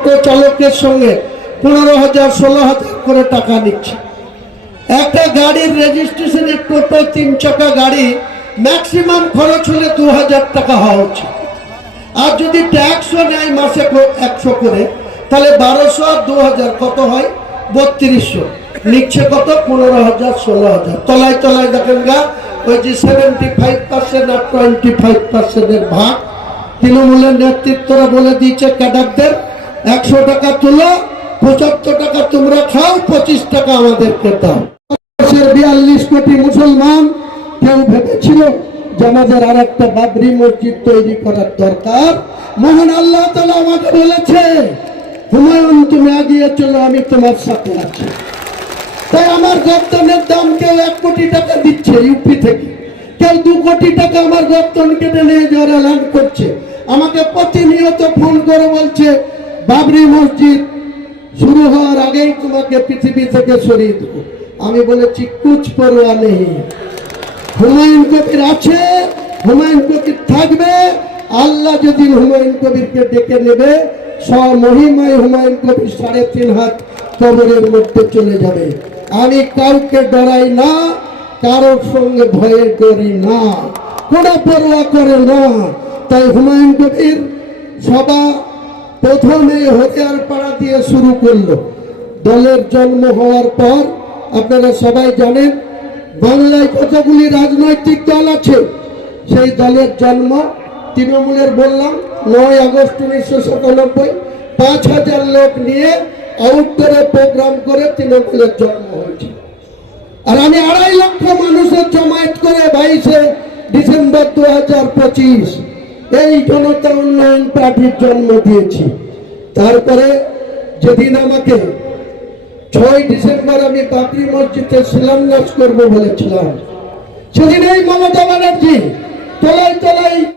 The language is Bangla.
চালকের সঙ্গে পনেরো হাজার ষোলো হাজার করে টাকা নিচ্ছে। একটা গাড়ির রেজিস্ট্রেশনের টোটো তিন চাকা গাড়ি ম্যাক্সিমাম খরচ হলে দু হাজার টাকা হওয়া উচিত। আর যদি ট্যাক্সও নেয় মাসে একশো করে, তাহলে বারোশো আর দু হাজার কত হয়? বত্রিশশো। নিচ্ছে কত? পনেরো হাজার, ষোলো হাজার। তলায় তলায় দেখেন গা, ওই যে সেভেন্টি ফাইভ পার্সেন্ট আর টোয়েন্টি ফাইভ পার্সেন্টের ভাগ। তৃণমূলের নেতৃত্বরা বলে দিয়েছে ক্যাডারদের একশো টাকা তুলো, পঁচাত্তর টাকা তোমরা খাও, পঁচিশ টাকা আমাদেরকে দাও। বিয়াল্লিশ কোটি মুসলমান কেউ ভেবেছিল যে আমাদের আর একটা বাবরি মসজিদ তৈরি করার দরকার? মহান আল্লাহ তালা আমাকে বলেছে, হুমায়ুন, তুমি এগিয়ে চলো, আমি তোমার সাথে আছি। তাই আমার গর্তনের দাম কেউ এক কোটি টাকা দিচ্ছে ইউপি থেকে। কেউ দু কোটি টাকা আমার গর্তন কেটে নিয়ে যাওয়ার এলান করছে। আমাকে প্রতিনিয়ত ফোন করে বলছে বাবরি মসজিদ শুরু হওয়ার আগেই তোমাকে পৃথিবী থেকে সরিয়ে দেবো। আমি বলেছি কুচ পরোয়া নেই। হুমায়ুন কবির আছে, হুমায়ুন কবির থাকবে। আল্লাহ যদি হুমায়ুন কবিরকে ডেকে নেবে, স্বমহিমায় হুমায়ুন কবির সাড়ে তিন হাত কবরের মধ্যে চলে যাবে। আমি কাউকে ডরাই না, কারোর সঙ্গে ভয়ে করি না। কোনো পরোয়া করে না। তাই হুমায়ুন কবির সভা প্রথমে হরিয়ার পাড়া দিয়ে শুরু করল। দলের জন্ম হওয়ার পর, আপনারা সবাই জানেন, বাংলায় কতগুলি রাজনৈতিক দল আছে? সেই দলের জন্ম তৃণমূলের বললাম, নয় আগস্ট উনিশশো সাতানব্বই, পাঁচ হাজার লোক নিয়ে আউটডোরে প্রোগ্রাম করে তৃণমূলের জন্ম হয়েছে। আর আমি আড়াই লক্ষ মানুষের জমায়েত করে বাইশে ডিসেম্বর দু হাজার পঁচিশ এই জনতা উন্নয়ন পার্টির জন্ম দিয়েছি। তারপরে যেদিন আমাকে ছয় ডিসেম্বর আমি বাবরি মসজিদে শিলান্যাস করব বলেছিলাম। সেদিন এই মমতা ব্যানার্জি তলায় তলায়